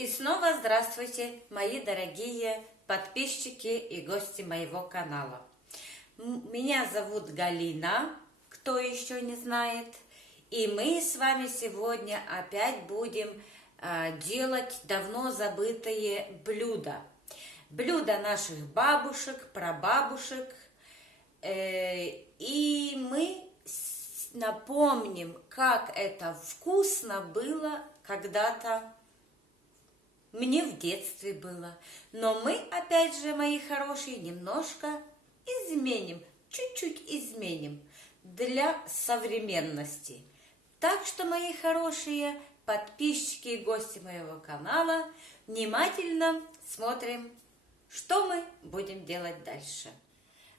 И снова здравствуйте, мои дорогие подписчики и гости моего канала. Меня зовут Галина, кто еще не знает. И мы с вами сегодня опять будем делать давно забытые блюда. Блюда наших бабушек, прабабушек. И мы напомним, как это вкусно было когда-то. Мне в детстве было. Но мы, опять же, мои хорошие, немножко изменим, чуть-чуть изменим для современности. Так что, мои хорошие подписчики и гости моего канала, внимательно смотрим, что мы будем делать дальше.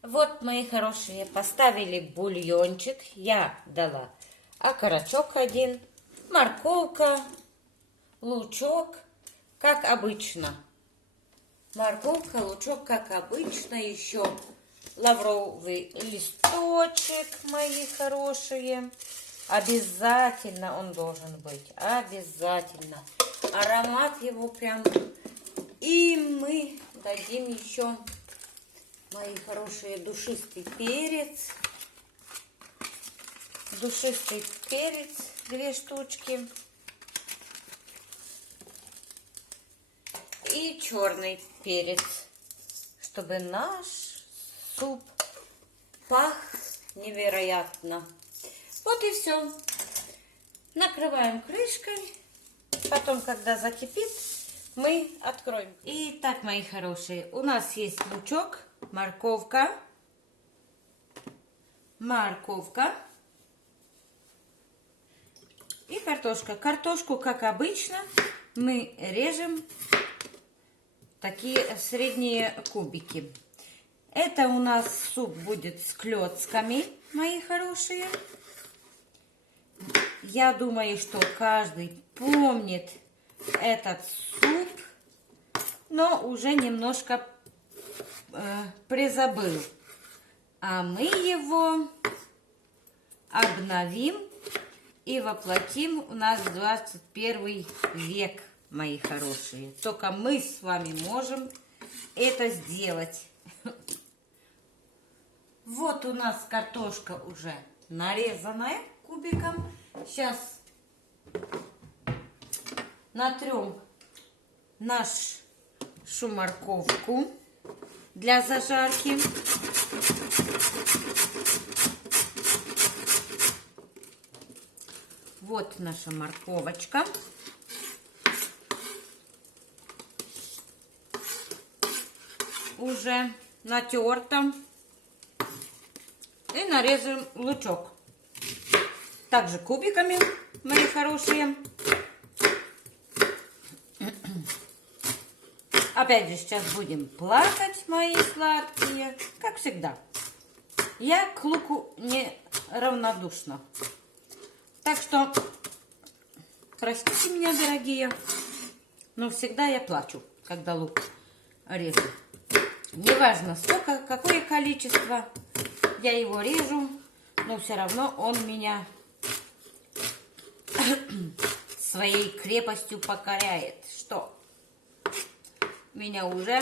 Вот, мои хорошие, поставили бульончик. Я дала окорочок один, морковка, лучок. Как обычно. Морковка, лучок, как обычно. Еще лавровый листочек, мои хорошие. Обязательно он должен быть. Обязательно. Аромат его прям. И мы дадим еще, мои хорошие, душистый перец. Душистый перец, 2 штучки. И черный перец, чтобы наш суп пах невероятно. Вот и все. Накрываем крышкой. Потом, когда закипит, мы откроем. Итак, мои хорошие, у нас есть лучок, морковка, и картошка. Картошку, как обычно, мы режем такие средние кубики. Это у нас суп будет с клетками, мои хорошие. Я думаю, что каждый помнит этот суп, но уже немножко призабыл. А мы его обновим и воплотим у нас в 21 век. Мои хорошие, только мы с вами можем это сделать. Вот у нас картошка уже нарезанная кубиком. Сейчас натрем нашу морковку для зажарки. Вот наша морковочка. Уже натерта. И нарежем лучок. Также кубиками, мои хорошие. Опять же, сейчас будем плакать, мои сладкие. Как всегда. Я к луку не равнодушна. Так что, простите меня, дорогие, но всегда я плачу, когда лук режу. Неважно, сколько, какое количество я его режу, но все равно он меня своей крепостью покоряет. Что? Меня уже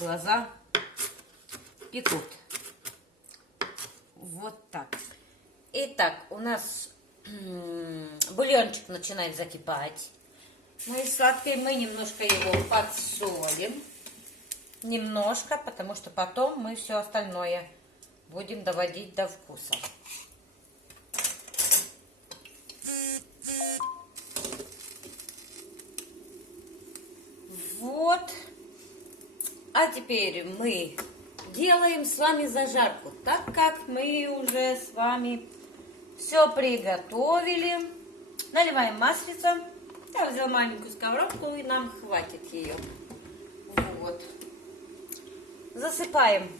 глаза пекут. Вот так. Итак, у нас бульончик начинает закипать. Мои сладкие, мы немножко его подсолим. Немножко, потому что потом мы все остальное будем доводить до вкуса. Вот. А теперь мы делаем с вами зажарку. Так как мы уже с вами все приготовили. Наливаем маслица. Я взяла маленькую сковородку, и нам хватит ее. Вот. Засыпаем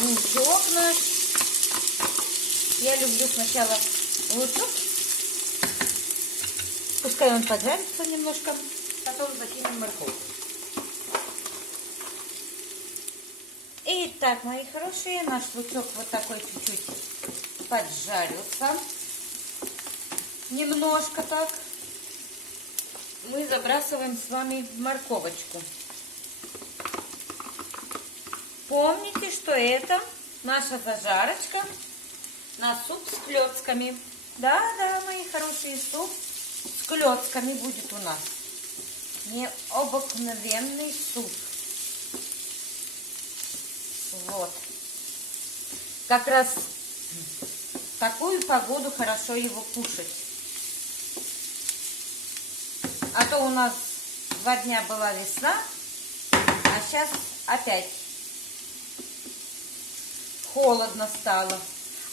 лучок наш. Я люблю сначала лучок. Пускай он поджарится немножко. Потом закинем морковку. Итак, мои хорошие, наш лучок вот такой чуть-чуть поджарился. Немножко так. мы забрасываем с вами морковочку. Помните, что это наша зажарочка на суп с клёцками. Да, мои хорошие, суп с клёцками будет у нас. Необыкновенный суп. Вот. Как раз в такую погоду хорошо его кушать. А то у нас 2 дня была весна, а сейчас опять холодно стало.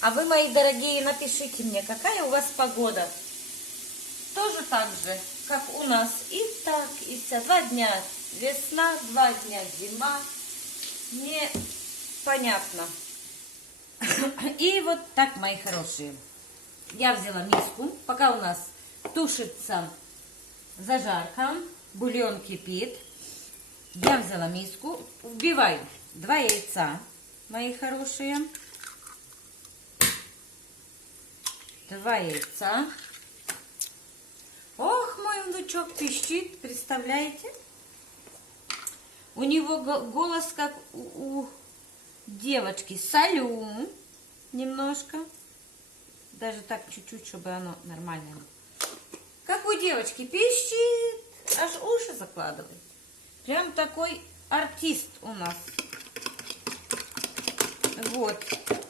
А вы, мои дорогие, напишите мне, какая у вас погода. Тоже так же, как у нас. И так, и вся. 2 дня весна, 2 дня зима. Непонятно. И вот так, мои хорошие. Я взяла миску, пока у нас тушится зажарка, бульон кипит. Я взяла миску, вбиваю 2 яйца, мои хорошие. 2 яйца. Ох, мой внучок пищит, представляете? У него голос как у девочки. Солю немножко. Даже так чуть-чуть, чтобы оно нормально. Как у девочки пищит, аж уши закладывает. Прям такой артист у нас. Вот.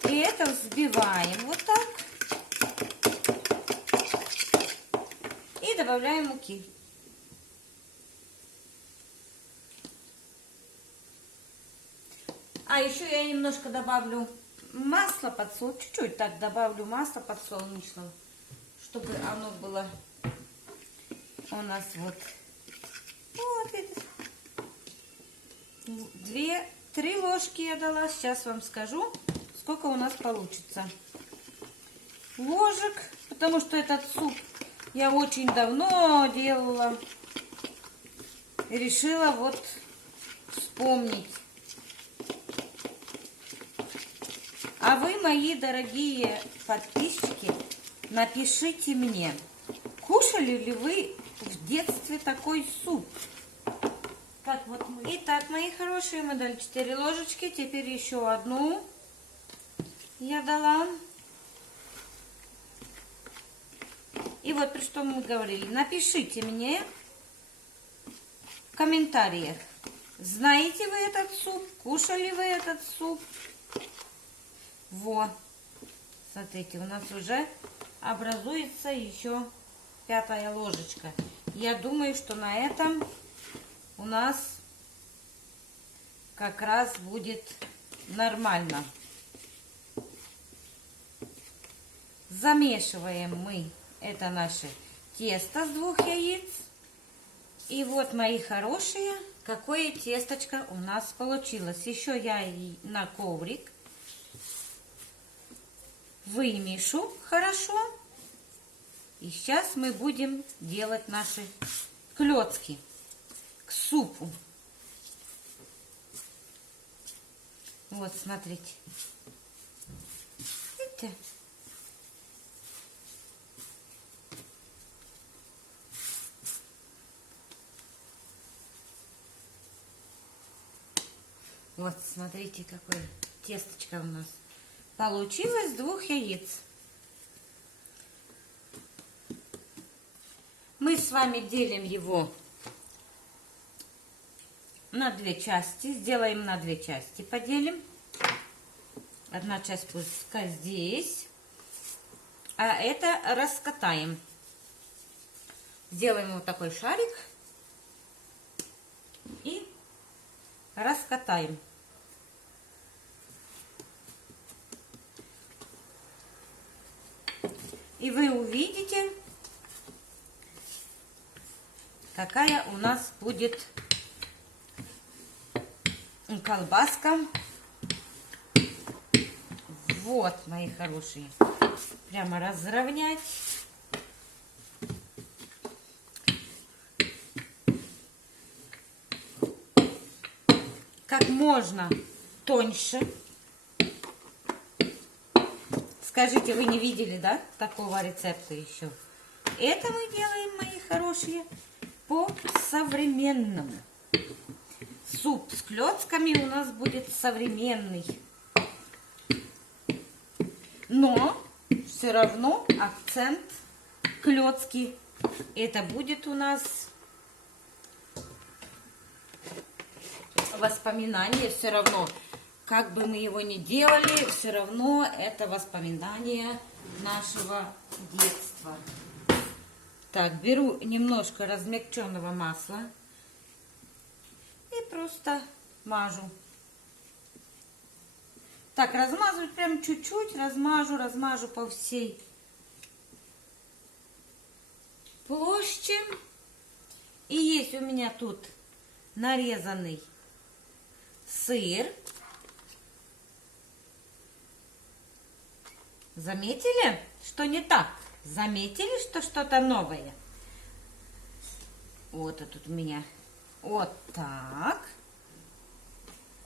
И это взбиваем вот так. И добавляем муки. А еще я немножко добавлю масла подсолнечного. Чуть-чуть так добавлю масла подсолнечного, чтобы оно было у нас вот. Вот видите. 2-3 ложки я дала. Сейчас вам скажу, сколько у нас получится ложек, потому что этот суп я очень давно делала и решила вот вспомнить. А вы, мои дорогие подписчики, напишите мне, кушали ли вы в детстве такой суп? Как вот мы. Итак, мои хорошие, мы дали 4 ложечки, теперь еще 1 я дала. И вот про что мы говорили. Напишите мне в комментариях, знаете вы этот суп, кушали вы этот суп. Вот, смотрите, у нас уже образуется еще 5-я ложечка. Я думаю, что на этом у нас как раз будет нормально. Замешиваем мы это наше тесто с 2 яиц. И вот, мои хорошие, какое тесточко у нас получилось. Еще я и на коврик вымешу хорошо. И сейчас мы будем делать наши клёцки к супу. Вот, смотрите. Видите? Вот, смотрите, какое тесточко у нас получилось с 2 яиц. Мы с вами делим его на 2 части. Сделаем на 2 части, поделим. 1 часть пускай здесь, а это раскатаем. Сделаем вот такой шарик и раскатаем. И вы увидите, какая у нас будет колбаска. Вот, мои хорошие. Прямо разровнять. Как можно тоньше. Скажите, вы не видели, да, такого рецепта еще? Это мы делаем, мои хорошие, по-современному. Суп с клетками у нас будет современный. Но все равно акцент клетки. Это будет у нас воспоминание все равно. Как бы мы его ни делали, все равно это воспоминание нашего детства. Так, беру немножко размягченного масла и просто мажу. Так, размазывать прям чуть-чуть, размажу по всей площади. И есть у меня тут нарезанный сыр. Заметили, что не так? Заметили, что что-то новое? Вот тут у меня вот так.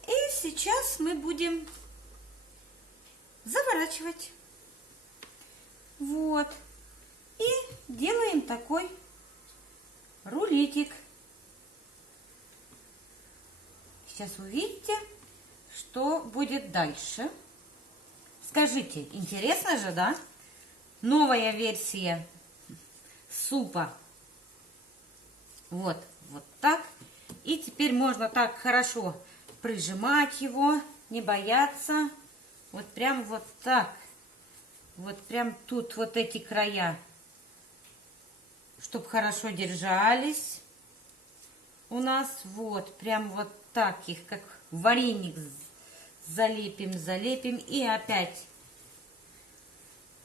И сейчас мы будем заворачивать. Вот. И делаем такой рулетик. Сейчас увидите, что будет дальше. Скажите, интересно же, да? Новая версия супа. Вот так. И теперь можно так хорошо прижимать его, не бояться. Вот прям вот так. Вот прям тут вот эти края. Чтобы хорошо держались у нас. Вот, прям вот так их, как вареник, залепим. И опять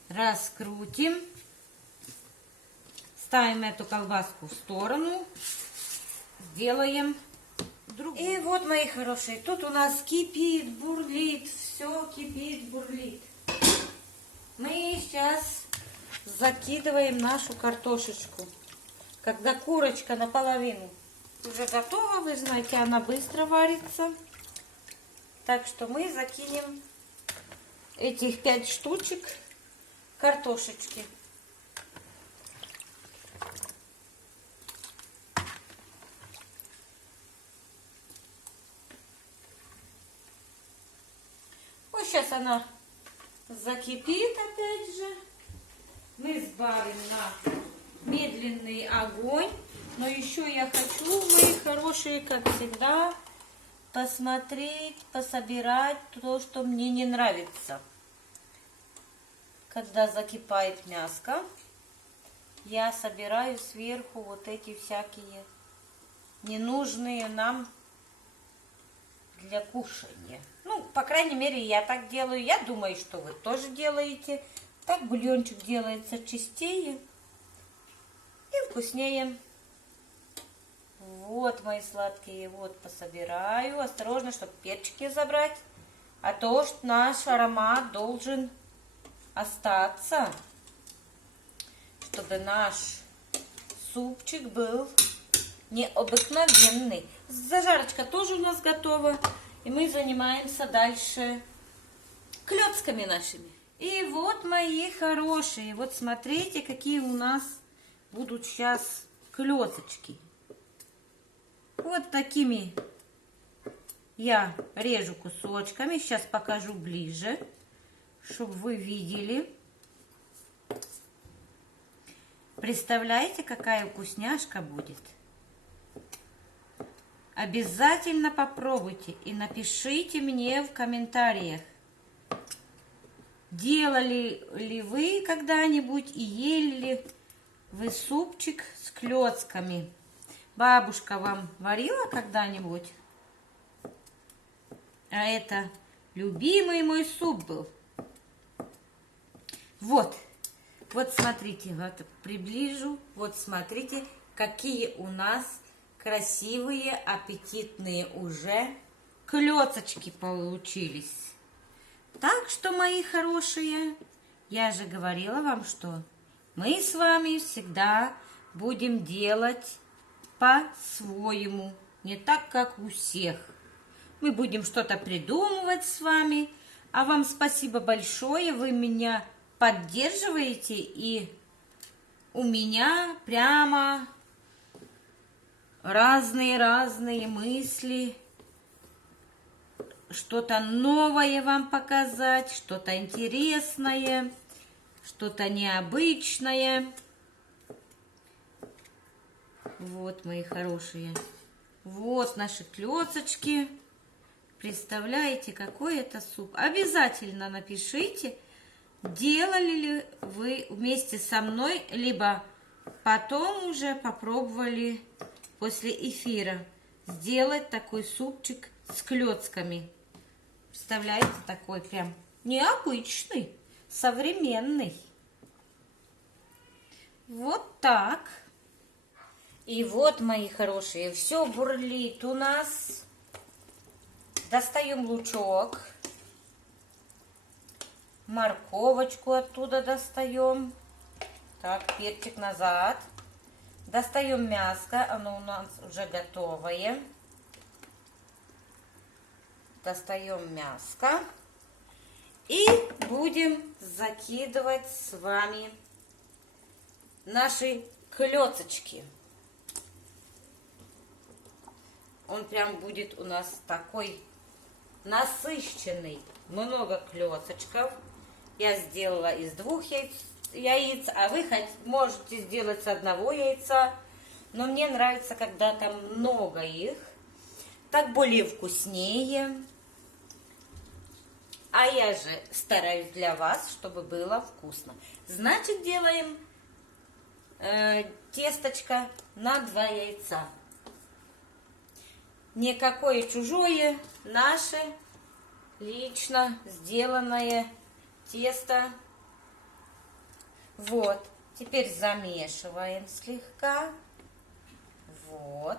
раскрутим. Ставим эту колбаску в сторону. Сделаем другую. И вот, мои хорошие, тут у нас кипит, бурлит. Все кипит, бурлит. Мы сейчас закидываем нашу картошечку. Когда курочка наполовину уже готова, вы знаете, она быстро варится. Так что мы закинем этих 5 штучек картошечки. Вот сейчас она закипит опять же. Мы сбавим на медленный огонь. Но еще я хочу, мои хорошие, как всегда, посмотреть, пособирать то, что мне не нравится. Когда закипает мяско, я собираю сверху вот эти всякие ненужные нам для кушания. Ну, по крайней мере, я так делаю. Я думаю, что вы тоже делаете. Так бульончик делается чистее и вкуснее. Вот, мои сладкие, вот пособираю. Осторожно, чтобы перчик не забрать. А то, что наш аромат должен остаться, чтобы наш супчик был необыкновенный. Зажарочка тоже у нас готова. И мы занимаемся дальше клетками нашими. И вот, мои хорошие, вот смотрите, какие у нас будут сейчас клеточки. Вот такими я режу кусочками. Сейчас покажу ближе, чтобы вы видели. Представляете, какая вкусняшка будет? Обязательно попробуйте и напишите мне в комментариях, делали ли вы когда-нибудь и ели ли вы супчик с клетками. Бабушка вам варила когда-нибудь? А это любимый мой суп был. Вот смотрите, вот приближу. Вот смотрите, какие у нас красивые, аппетитные уже клеточки получились. Так что, мои хорошие, я же говорила вам, что мы с вами всегда будем делать по-своему, не так, как у всех. Мы будем что-то придумывать с вами. А вам спасибо большое, вы меня поддерживаете, и у меня прямо разные мысли, что-то новое вам показать, что-то интересное, что-то необычное. Вот, мои хорошие, вот наши клёцочки. Представляете, какой это суп? Обязательно напишите, делали ли вы вместе со мной, либо потом уже попробовали после эфира сделать такой супчик с клёцками. Представляете, такой прям необычный, современный. Вот так. И вот, мои хорошие, все бурлит у нас. Достаем лучок. Морковочку оттуда достаем. Так, перчик назад. Достаем мяско, оно у нас уже готовое. Достаем мяско. И будем закидывать с вами наши клёцочки. Он прям будет у нас такой насыщенный. Много клёцочков. Я сделала из 2 яиц, а вы можете сделать с 1 яйца. Но мне нравится, когда там много их. Так более вкуснее. А я же стараюсь для вас, чтобы было вкусно. Значит, делаем тесточко на 2 яйца. Никакое чужое, наше лично сделанное тесто. Вот. Теперь замешиваем слегка. Вот.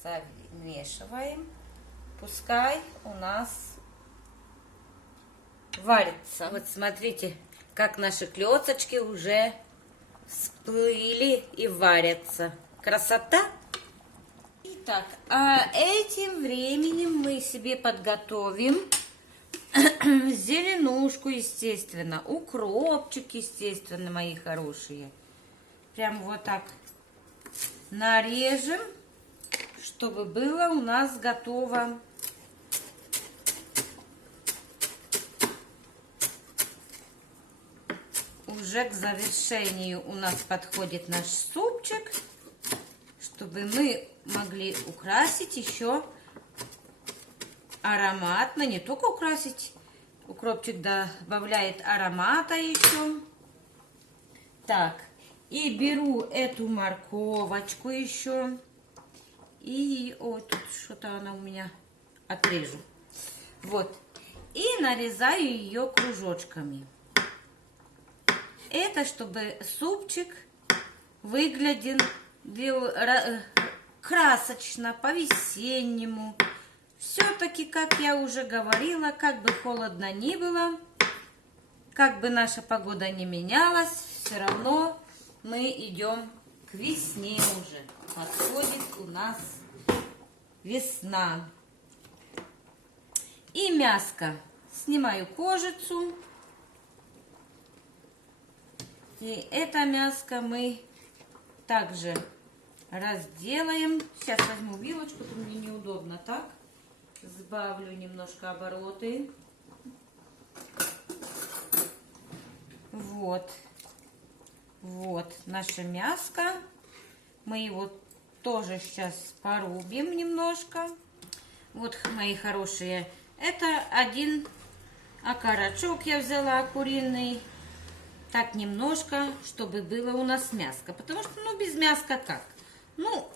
Замешиваем. Пускай у нас варится. Вот смотрите, как наши клёцочки уже всплыли и варятся. Красота! Итак, а этим временем мы себе подготовим зеленушку, естественно, укропчик, естественно, мои хорошие. Прям вот так нарежем, чтобы было у нас готово. Уже к завершению у нас подходит наш супчик, чтобы мы могли украсить еще ароматно, не только украсить, укропчик добавляет аромата еще. Так, и беру эту морковочку еще, и, ой, тут что-то она у меня, отрежу, вот, и нарезаю ее кружочками. Это чтобы супчик выглядел красочно, по-весеннему. Все-таки, как я уже говорила, как бы холодно ни было, как бы наша погода не менялась, все равно мы идем к весне уже. Подходит у нас весна. И мяско. Снимаю кожицу. И это мяско мы также разделаем. Сейчас возьму вилочку, то мне неудобно так. Сбавлю немножко обороты. Вот. Вот наше мяско. Мы его тоже сейчас порубим немножко. Вот, мои хорошие. Это 1 окорочок я взяла куриный. Так немножко, чтобы было у нас мяско. Потому что, ну, без мяска как? Ну,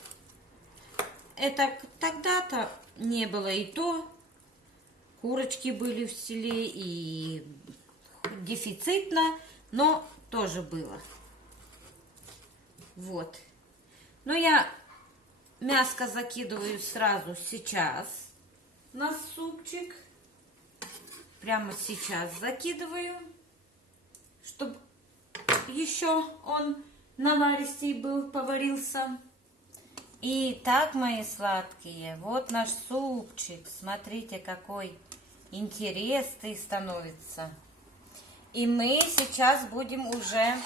это тогда-то не было и то. Курочки были в селе и дефицитно, но тоже было. Вот. Но я мяско закидываю сразу сейчас на супчик. Прямо сейчас закидываю, чтобы еще он наваристей был, поварился. И так, мои сладкие, вот наш супчик. Смотрите, какой интересный становится. И мы сейчас будем уже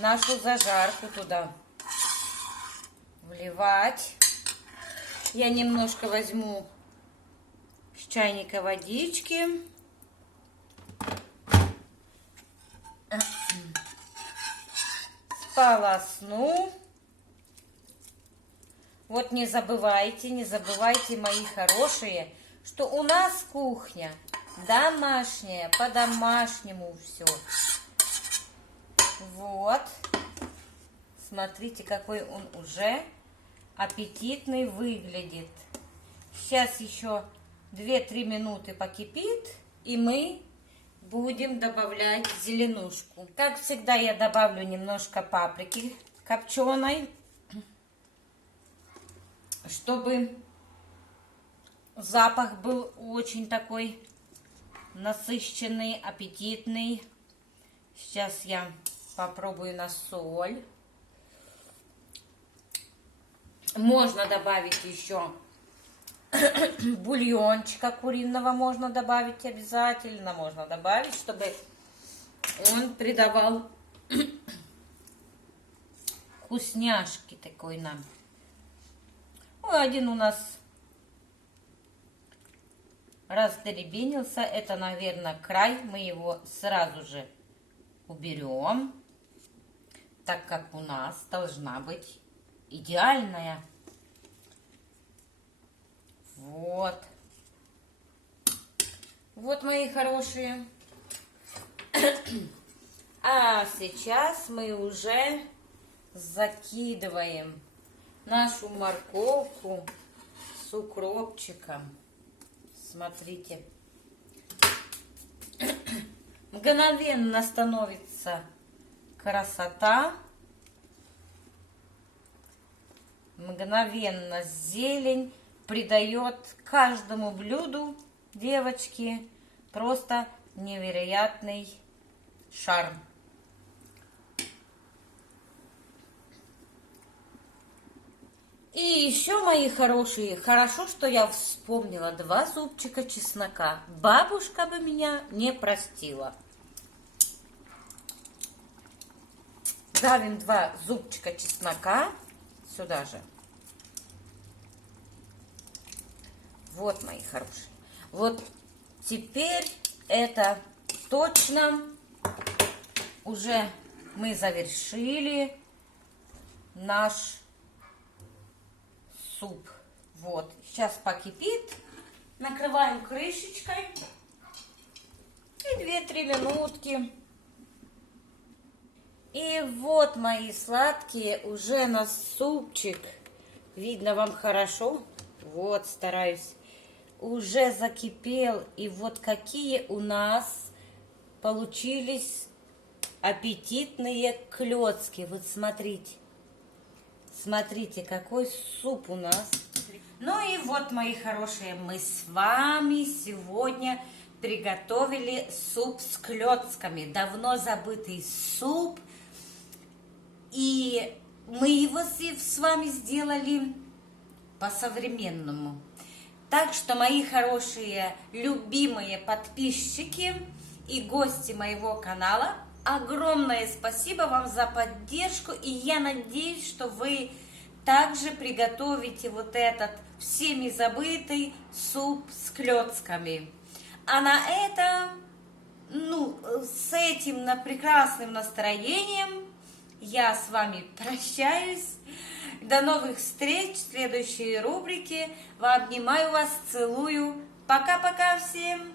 нашу зажарку туда вливать. остывать. Я немножко возьму с чайника водички. Сполосну. Вот не забывайте, мои хорошие, что у нас кухня домашняя, по-домашнему все. Вот. Смотрите, какой он уже аппетитный выглядит. Сейчас еще 2-3 минуты покипит, и мы будем добавлять зеленушку. Как всегда, я добавлю немножко паприки копченой, чтобы запах был очень такой насыщенный, аппетитный. Сейчас я попробую на соль. Можно добавить еще бульончика куриного, можно добавить обязательно. Можно добавить, чтобы он придавал вкусняшки такой нам. Ой, один у нас раздеребенился. Это, наверное, край. Мы его сразу же уберем, так как у нас должна быть идеальная. Вот. Вот, мои хорошие. А сейчас мы уже закидываем нашу морковку с укропчиком. Смотрите. Мгновенно становится красота. Мгновенно зелень придает каждому блюду, девочки, просто невероятный шарм. И еще, мои хорошие, хорошо, что я вспомнила 2 зубчика чеснока. Бабушка бы меня не простила. Давим 2 зубчика чеснока сюда же. Вот, мои хорошие. Вот теперь это точно уже мы завершили наш суп. Вот. Сейчас покипит. Накрываем крышечкой. И 2-3 минутки. И вот, мои сладкие, уже наш супчик. Видно вам хорошо? Вот, стараюсь. Уже закипел. И вот какие у нас получились аппетитные клёцки. Вот смотрите. Смотрите, какой суп у нас. Ну и вот, мои хорошие, мы с вами сегодня приготовили суп с клёцками. Давно забытый суп. И мы его с вами сделали по-современному. Так что, мои хорошие, любимые подписчики и гости моего канала, огромное спасибо вам за поддержку. И я надеюсь, что вы также приготовите вот этот всеми забытый суп с клёцками. А на этом, с этим прекрасным настроением я с вами прощаюсь. До новых встреч в следующей рубрике. Обнимаю вас, целую. Пока-пока всем.